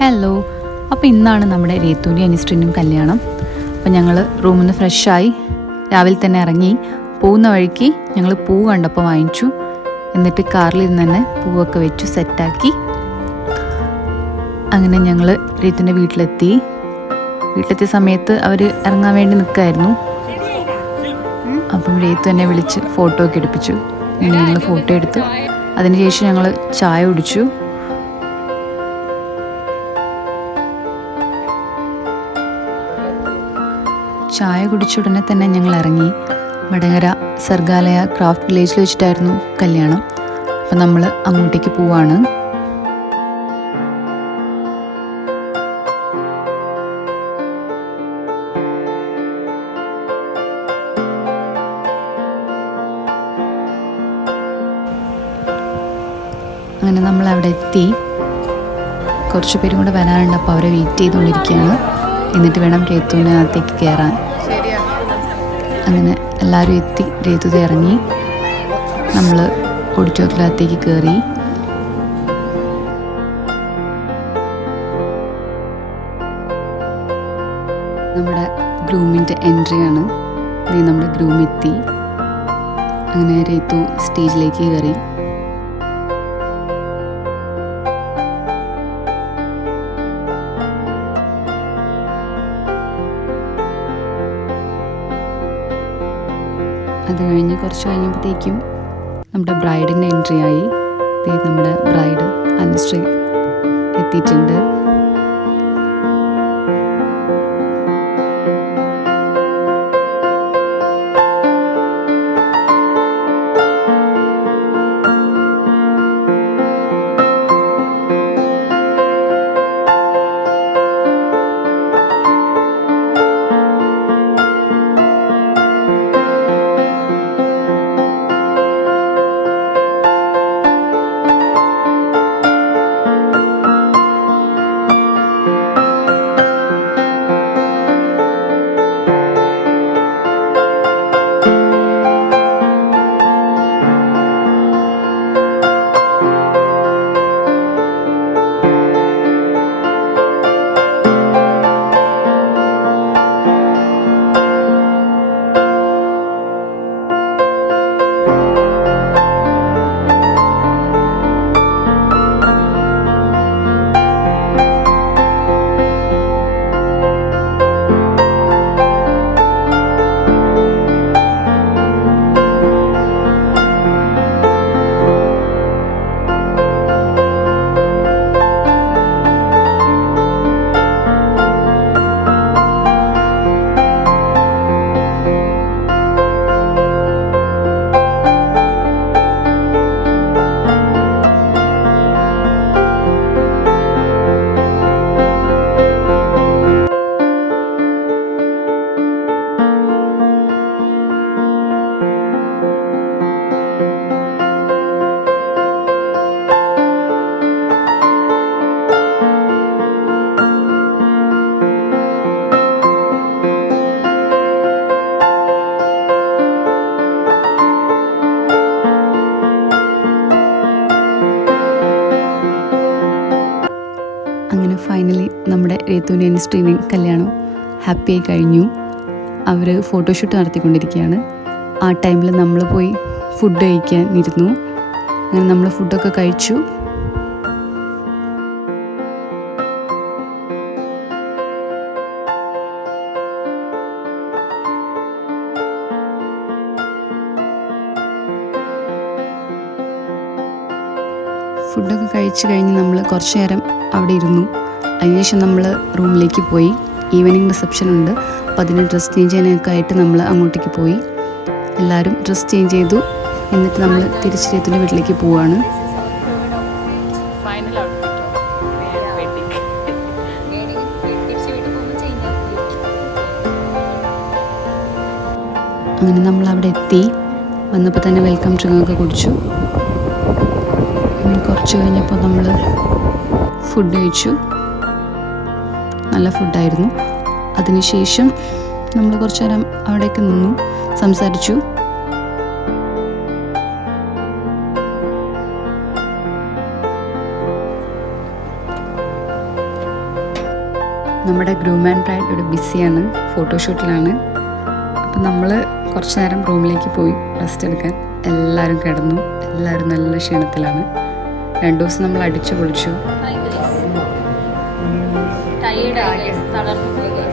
Hello. അപ്പോൾ ഇന്നാണ് നമ്മുടെ രേത്തുവിൻ്റെ അനിസ്റ്റിനും കല്യാണം. അപ്പോൾ ഞങ്ങൾ റൂമിൽ നിന്ന് ഫ്രഷായി രാവിലെ തന്നെ ഇറങ്ങി. പോകുന്ന വഴിക്ക് ഞങ്ങൾ പൂ കണ്ടപ്പോൾ വാങ്ങിച്ചു. എന്നിട്ട് കാറിലിരുന്ന് തന്നെ പൂവൊക്കെ വെച്ചു സെറ്റാക്കി. അങ്ങനെ ഞങ്ങൾ രേത്തുവിൻ്റെ വീട്ടിലെത്തിയ സമയത്ത് അവർ ഇറങ്ങാൻ വേണ്ടി നിൽക്കുമായിരുന്നു. അപ്പം രേത്തു എന്നെ വിളിച്ച് ഫോട്ടോ ഒക്കെ എടുപ്പിച്ചു. ഞങ്ങൾ ഫോട്ടോ എടുത്തു. അതിനുശേഷം ഞങ്ങൾ ചായ കുടിച്ചു. ചായ കുടിച്ച ഉടനെ തന്നെ ഞങ്ങൾ ഇറങ്ങി. വടകര സർഗാലയ ക്രാഫ്റ്റ് വില്ലേജിൽ വെച്ചിട്ടായിരുന്നു കല്യാണം. അപ്പം നമ്മൾ അങ്ങോട്ടേക്ക് പോവാണ്. അങ്ങനെ നമ്മൾ അവിടെ എത്തി. കുറച്ച് പേരും കൂടെ വരാനുണ്ട്. അപ്പോൾ അവരെ വെയിറ്റ് ചെയ്തുകൊണ്ടിരിക്കുകയാണ്. എന്നിട്ട് വേണം രേത്തുവിനകത്തേക്ക് കയറാൻ. അങ്ങനെ എല്ലാവരും എത്തി. രേതു ഇറങ്ങി. നമ്മൾ ഓഡിറ്റോറിയത്തിനകത്തേക്ക് കയറി. നമ്മുടെ ഗ്രൂമിൻ്റെ എൻട്രിയാണ്. നമ്മുടെ ഗ്രൂം എത്തി. അങ്ങനെ രേതു സ്റ്റേജിലേക്ക് കയറി. അത് കഴിഞ്ഞ് കുറച്ച് കഴിഞ്ഞപ്പോഴത്തേക്കും നമ്മുടെ ബ്രൈഡിൻ്റെ എൻട്രി ആയി. നമ്മുടെ ബ്രൈഡ് അനുശ്രീ എത്തിയിട്ടുണ്ട്. അങ്ങനെ ഫൈനലി നമ്മുടെ രേത്തുവിൻ്റെ അനിസ്റ്റിൻ്റെയും കല്യാണം ഹാപ്പിയായി കഴിഞ്ഞു. അവർ ഫോട്ടോഷൂട്ട് നടത്തിക്കൊണ്ടിരിക്കുകയാണ്. ആ ടൈമിൽ നമ്മൾ പോയി ഫുഡ് കഴിക്കാൻ ഇരുന്നു. അങ്ങനെ നമ്മൾ ഫുഡൊക്കെ കഴിച്ചു. ഫുഡൊക്കെ കഴിച്ച് കഴിഞ്ഞ് നമ്മൾ കുറച്ച് നേരം അവിടെ ഇരുന്നു. അതിനുശേഷം നമ്മൾ റൂമിലേക്ക് പോയി. ഈവനിങ് റിസപ്ഷൻ ഉണ്ട്. അപ്പോൾ അതിന് ഡ്രസ്സ് ചേഞ്ച് ചെയ്യാനൊക്കെ ആയിട്ട് നമ്മൾ അങ്ങോട്ടേക്ക് പോയി. എല്ലാവരും ഡ്രസ്സ് ചേഞ്ച് ചെയ്തു. എന്നിട്ട് നമ്മൾ തിരിച്ച് രേത്തുവിൻ്റെ വീട്ടിലേക്ക് പോവാണ്. അങ്ങനെ നമ്മൾ അവിടെ എത്തി. വന്നപ്പോൾ തന്നെ വെൽക്കം ഡ്രിങ്ക് ഒക്കെ കുടിച്ചു. കുറച്ച് കഴിഞ്ഞപ്പോൾ നമ്മൾ ഫുഡ് കഴിച്ചു. നല്ല ഫുഡായിരുന്നു. അതിനുശേഷം നമ്മൾ കുറച്ച് നേരം അവിടേക്ക് നിന്നു, സംസാരിച്ചു. നമ്മുടെ ഗ്രൂം ആൻഡ് ബ്രൈഡ് ഇവിടെ ബിസിയാണ്, ഫോട്ടോഷൂട്ടിലാണ്. അപ്പം നമ്മൾ കുറച്ച് നേരം റൂമിലേക്ക് പോയി റെസ്റ്റ് എടുക്കാൻ. എല്ലാവരും കിടന്നു, എല്ലാവരും നല്ല ക്ഷീണത്തിലാണ്. 2 ദിവസം നമ്മൾ അടിച്ചു പൊളിച്ചു. ടയേർഡ് ആയി, തളർന്നു പോയി.